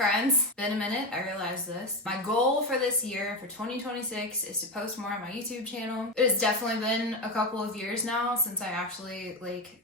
friends. Been a minute, I realized this. My goal for this year, for 2026, is to post more on my YouTube channel. It has definitely been a couple of years now since I actually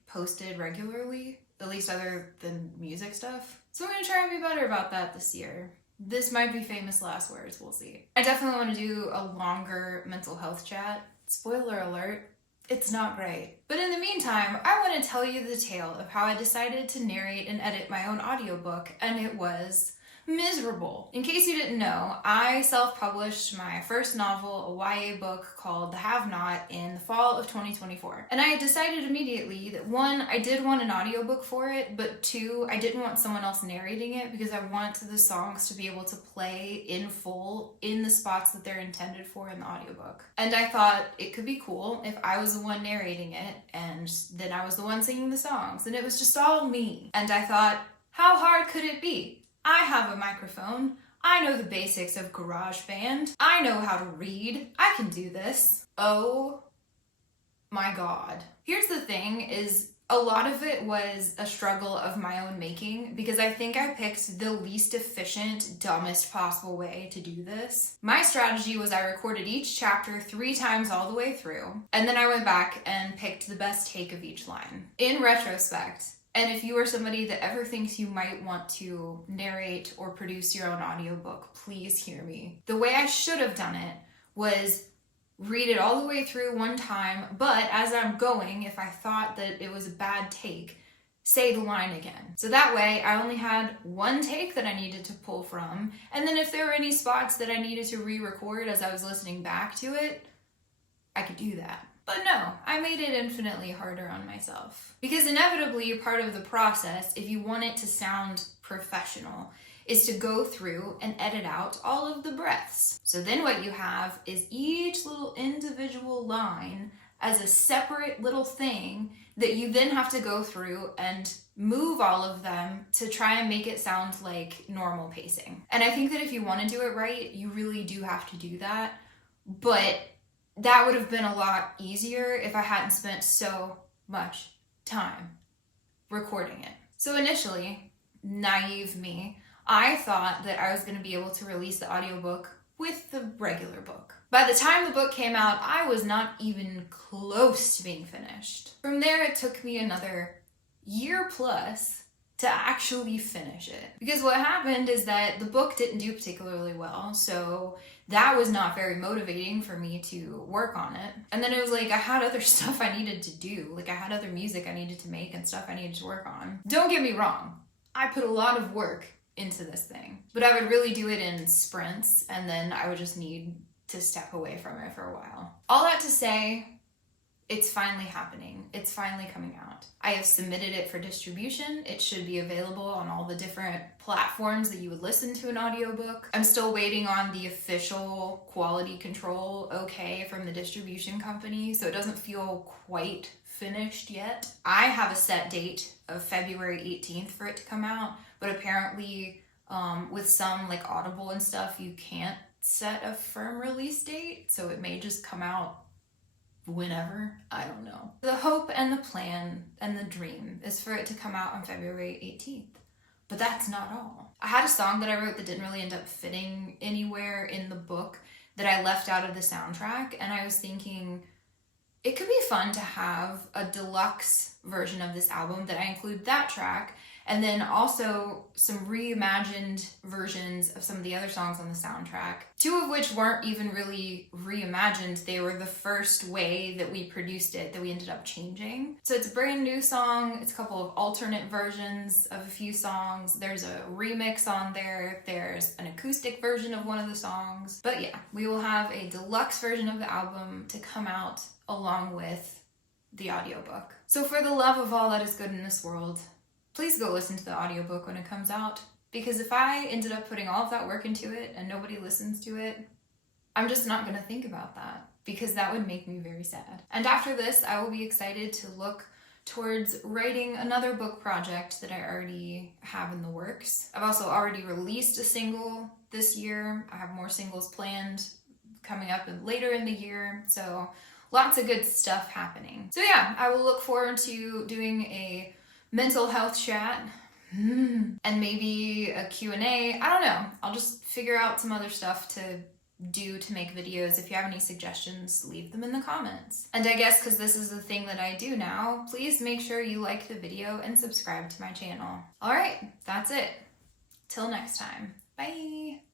posted regularly, at least other than music stuff. So I'm gonna try and be better about that this year. This might be famous last words, we'll see. I definitely want to do a longer mental health chat. Spoiler alert, it's not great. But in the meantime, I want to tell you the tale of how I decided to narrate and edit my own audiobook, and it was miserable. In case you didn't know, I self-published my first novel, a YA book called The Have-Not, in the fall of 2024. And I decided immediately that 1, I did want an audiobook for it, but 2, I didn't want someone else narrating it because I want the songs to be able to play in full in the spots that they're intended for in the audiobook. And I thought it could be cool if I was the one narrating it and then I was the one singing the songs, and it was just all me. And I thought, how hard could it be? I have a microphone. I know the basics of GarageBand. I know how to read. I can do this. Oh my God. Here's the thing is, a lot of it was a struggle of my own making because I think I picked the least efficient, dumbest possible way to do this. My strategy was I recorded each chapter 3 times all the way through, and then I went back and picked the best take of each line. In retrospect, and if you are somebody that ever thinks you might want to narrate or produce your own audiobook, please hear me. The way I should have done it was read it all the way through one time, but as I'm going, if I thought that it was a bad take, say the line again. So that way I only had one take that I needed to pull from, and then if there were any spots that I needed to re-record as I was listening back to it, I could do that. But no, I made it infinitely harder on myself. Because inevitably, part of the process, if you want it to sound professional, is to go through and edit out all of the breaths. So then what you have is each little individual line as a separate little thing that you then have to go through and move all of them to try and make it sound like normal pacing. And I think that if you want to do it right, you really do have to do that. But that would have been a lot easier if I hadn't spent so much time recording it. So initially, naive me, I thought that I was going to be able to release the audiobook with the regular book. By the time the book came out, I was not even close to being finished. From there, it took me another year plus to actually finish it. Because what happened is that the book didn't do particularly well, so that was not very motivating for me to work on it. And then it was like I had other stuff I needed to do. Like I had other music I needed to make and stuff I needed to work on. Don't get me wrong, I put a lot of work into this thing, but I would really do it in sprints, and then I would just need to step away from it for a while. All that to say, it's finally happening. It's finally coming out. I have submitted it for distribution. It should be available on all the different platforms that you would listen to an audiobook. I'm still waiting on the official quality control okay from the distribution company, so it doesn't feel quite finished yet. I have a set date of February 18th for it to come out, but apparently with some Audible and stuff, you can't set a firm release date, so it may just come out whenever, I don't know. The hope and the plan and the dream is for it to come out on February 18th. But that's not all. I had a song that I wrote that didn't really end up fitting anywhere in the book that I left out of the soundtrack, and I was thinking it could be fun to have a deluxe version of this album that I include that track, and then also some reimagined versions of some of the other songs on the soundtrack, 2 of which weren't even really reimagined. They were the first way that we produced it that we ended up changing. So it's a brand new song. It's a couple of alternate versions of a few songs. There's a remix on there. There's an acoustic version of one of the songs. But yeah, we will have a deluxe version of the album to come out along with the audiobook. So for the love of all that is good in this world, please go listen to the audiobook when it comes out, because if I ended up putting all of that work into it and nobody listens to it, I'm just not going to think about that, because that would make me very sad. And after this, I will be excited to look towards writing another book project that I already have in the works. I've also already released a single this year. I have more singles planned coming up later in the year, so lots of good stuff happening. So yeah, I will look forward to doing a mental health chat And maybe a Q&A. I don't know. I'll just figure out some other stuff to do to make videos. If you have any suggestions, leave them in the comments. And I guess because this is the thing that I do now, please make sure you like the video and subscribe to my channel. All right, that's it. Till next time. Bye.